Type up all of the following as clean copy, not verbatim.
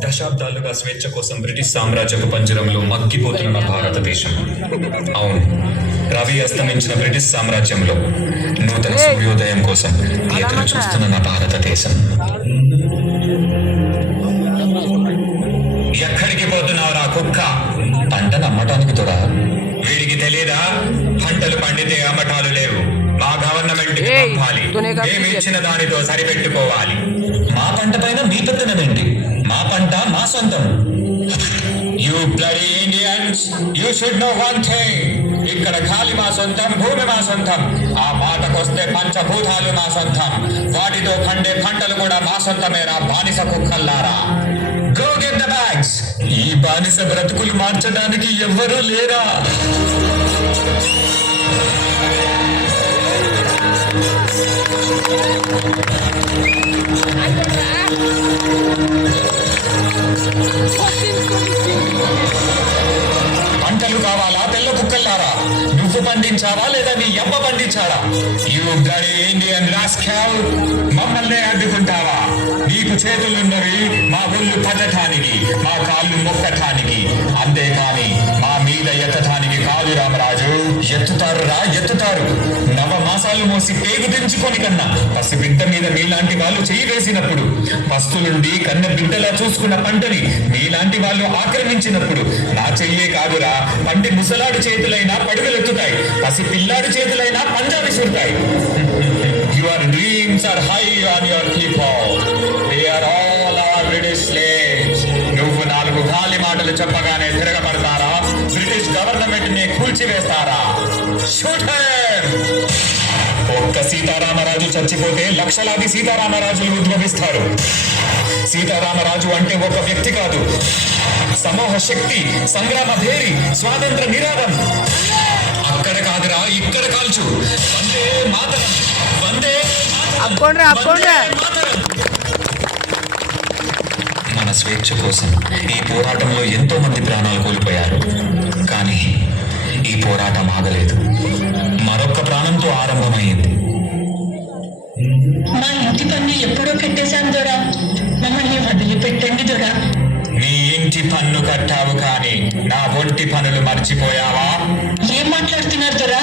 దశాబ్దాలుగా స్వేచ్ఛ కోసం బ్రిటిష్ సామ్రాజ్యపు పంజరంలో మగ్గిపోతున్న భారతదేశం. అవును, రవి అస్తమించిన బ్రిటిష్ సామ్రాజ్యంలో నూతన సూర్యోదయం కోసం ఎదురు చూస్తున్న నా భారతదేశం. ఎక్కడికి పోతున్నావురా కుక్క? పంట నమ్మటానికి దొరా? వీడికి తెలియదా పంటలు పండితే అమ్మటాలు లేవు, మా గవర్నమెంట్ కి పంపాలి, మేము ఇచ్చిన దానితో సరిపెట్టుకోవాలి. మా పంట పైన మీ పెత్తనమేంటి? మా పంట మా సొంతం. You bloody Indians, you should know one thing. ఇక్కడ గాలి మా సొంతం, భూమి మా సొంతం. ఆ మాటకొస్తే పంచభూతాలు మా సొంతం. వాటితో పండే పంటలు కూడా మా సొంతమేరా బానిస కుక్కల్లారా. Go get the bags. ఈ బానిస బ్రతుకులు మార్చడానికి ఎవ్వరూ లేరా? పంటలు కావాలా తెల్ల కుక్కల్లారా? నువ్వు పండించావా లేదా నీ అమ్మ పండించారా? యూ బ్లడీ ఇండియన్ రాస్కల్, మమ్మల్ని అడ్డుకుంటావా? నీకు చేతులున్నవి మా ఒళ్ళు పట్టటానికి, మా కాళ్ళు మొక్కటానికి, అంతేకాని మా మీద ఎత్తటానికి కాదు రామరాజు. ఎత్తుతారు రా, ఎత్తుతారు. నవమాసాలు మోసి పేగు తెంచుకొని కన్నా పసిబిడ్డ మీద మీలాంటి వాళ్ళు చేయి వేసినప్పుడు, పస్తులుండి కన్న బిడ్డలా చూసుకున్న పంటని మీలాంటి వాళ్ళు ఆక్రమించినప్పుడు నా చెయ్యే కాదురా, పండి ముసలాడు చేతులైనా పడుగులెత్తుతాయి, పసి పిల్లాడు చేతులైనా పంజా విసురుతాయి. Your dreams are high on your people. They are all our British slaves. నువ్వు నాలుగు గాలి మాటలు చెప్పగానే తిరగబడతారా? బ్రిటిష్ గవర్నమెంట్ ని కూల్చివేస్తారా? Shoot him! ఒక్క సీతారామరాజు చచ్చిపోతే లక్షలాది సీతారామరాజులు ఉద్భవిస్తారు. సీతారామరాజు అంటే ఒక వ్యక్తి కాదు, సమూహ శక్తి, సంగ్రామ భేరి, స్వాతంత్ర నినాదం. అక్కడ కాదురా, ఇక్కడ కాల్చు. వందే మాతరం, వందే మాతరం. మన స్వేచ్ఛ కోసం ఈ పోరాటంలో ఎంతో మంది ప్రాణాలు కోల్పోయారు. కానీ ఈ పోరాటం ఆగలేదు, మరొక ప్రాణంతో ఆరంభమైంది. మా ఇంటి పన్ను ఎప్పుడో కట్టేశాం దొరా, మమ్మల్ని వదిలిపెట్టండి దొరా. నీ ఇంటి పన్ను కట్టావు కానీ నా ఒంటి పనులు మర్చిపోయావా? ఏం మాట్లాడుతున్నారు దొరా?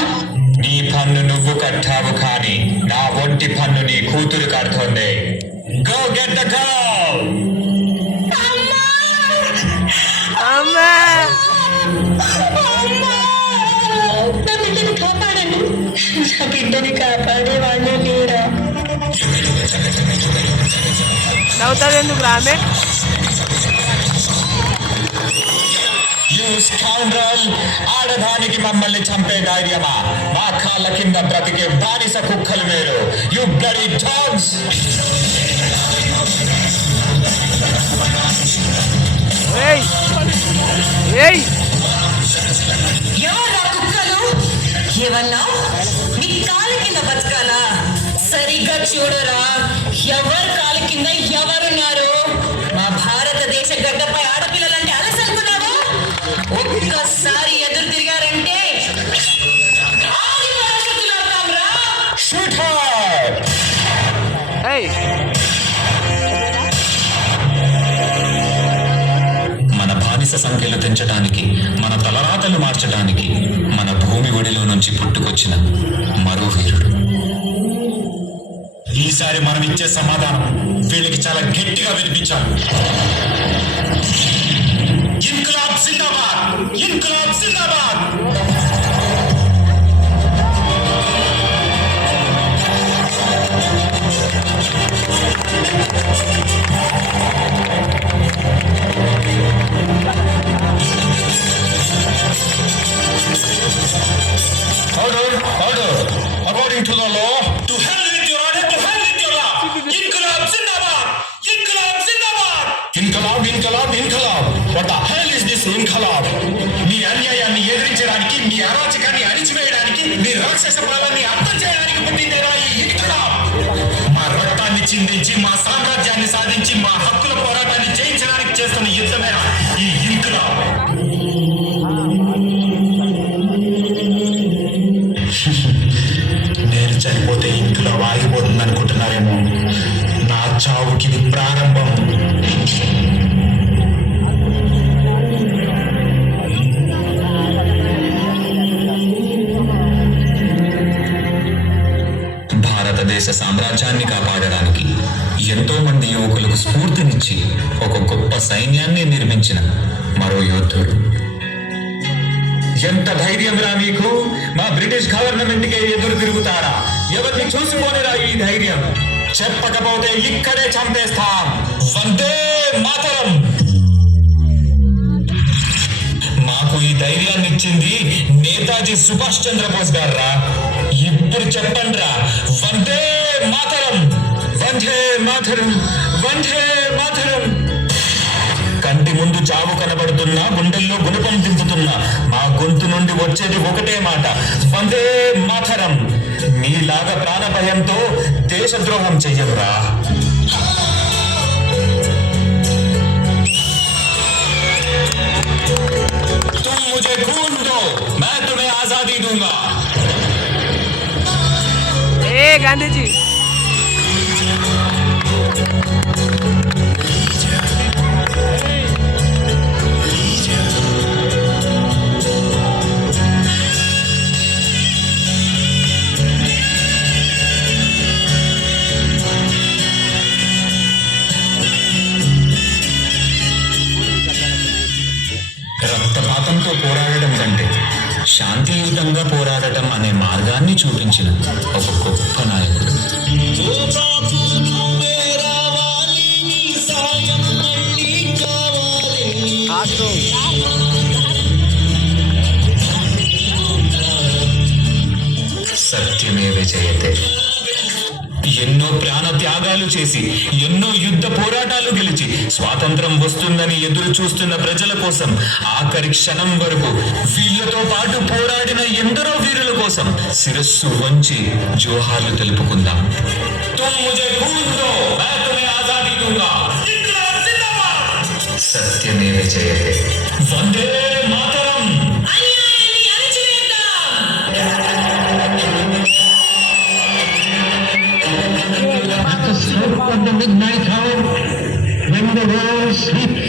నీ పన్ను నువ్వు కట్టావు కానీ నా ఒంటి పన్ను నీ కూతురు కడుతోంది. Go get the girl. నా బిడ్డని కాపాడండి, నా బిడ్డని కాపాడే వాళ్ళే లేరా? నవ్వుతారెందుకు రామే? ఆడదానికి మమ్మల్ని చంపే ధైర్యమా? మా కాళ్ళ కింద బ్రతికే బానిస కుక్కలు మీరు. You bloody dogs. ఎవరా కుక్కలు? ఏమన్నా నీ కాళ్ళ కింద బతకాలా? సరిగ్గా చూడరా, ఎవరు కాళ్ళ కింద ఎవరున్నారు? మా భారతదేశ గడ్డపై ఆడపిల్లలంటే అలసనుకున్నావా? ఒక్కసారి ఎదురు తిరిగారంటే మన బానిస సంఖ్యలు పెంచడానికి, మన తలరాతలు మార్చడానికి మన భూమి ఒడిలో నుంచి పుట్టుకొచ్చిన మరో వీరుడు. ఈసారి మనం ఇచ్చే సమాధానం వీళ్ళకి చాలా గట్టిగా వినిపించాలి. ఇన్క్లాబ్ జిందాబాద్, ఇన్క్లాబ్ జిందాబాద్. Order. According to the law, to hell with your order, to hell with your law. Inqilab Zindabad! Inqilab Zindabad! Inqilab! What the hell is this Inqilab? మీ అన్యాయాన్ని ఎదిరించడానికి, మీ అరాచకాన్ని అణిచివేయడానికి, మీ రాక్షస పాలనని అర్థం చేయడానికి పుట్టిందేరా ఈ ఇన్qilab. మా రక్తాన్ని చిందించి, మా సామ్రాజ్యాన్ని సాధించి, మా హక్కుల పోరాటాన్ని జయించడానికి చేస్తున్న యుద్ధమేరా ఈ ఇన్qilab. నేను చనిపోతే ఇంట్లో ఆగిపోతుంది అనుకుంటున్నారేమో. నా చావుకి ఇది ప్రారంభం. దేశాన్ని కాపాడడానికి ఎంతో మంది యువకులకు స్ఫూర్తినిచ్చి ఒక గొప్ప సైన్యాన్ని నిర్మించిన మరో యోధుడు. ఎంత ధైర్యంరా మీకు? మా బ్రిటిష్ గవర్నమెంట్ కే ఎదురు తిరుగుతారా? ఎవరిని చూసుకోనిరా ఈ ధైర్యం? చెప్పకపోతే ఇక్కడే చంపేస్తాం. వందే మాతరం. మాకు ఈ ధైర్యాన్ని ఇచ్చింది నేతాజీ సుభాష్ చంద్రబోస్ గారా. ఇప్పుడు చెప్పండి రా, వందే మాతరం, వందే మాతరం, వందే మాతరం. కంటి ముందు చావు కనబడుతున్నా, గుండెల్లో గుణపం దింపుతున్నా మా గొంతు నుండి వచ్చేది ఒకటే మాట, వందే మాతరం. మీలాగా ప్రాణ భయంతో దేశద్రోహం చెయ్యరురా. तुम मुझे खून दो, मैं तुम्हें आजादी दूंगा. ఏ గాంధీజీ రక్తపాతంతో పోరాడటం కంటే శాంతియుతంగా పోరాడటం అనే మార్గాన్ని చూపించిన ఒక గొప్ప నాయకుడు. సత్యమేవ జయతే. ఎన్నో ప్రాణ త్యాగాలు చేసి, ఎన్నో యుద్ధ పోరాటాలు గెలిచి స్వాతంత్రం వస్తుందని ఎదురు చూస్తున్న ప్రజల కోసం ఆఖరి క్షణం వరకు వీళ్ళతో పాటు పోరాడిన ఎందరో వీరుల కోసం శిరస్సు వంచి జోహార్లు తెలుపుకుందాం. తుమ్ ముझे खून दो, मैं तुम्हें आजादी दूंगा. సత్యమేవ జయతే. Vande Mataram. At the stroke of the midnight hour, when the world sleeps,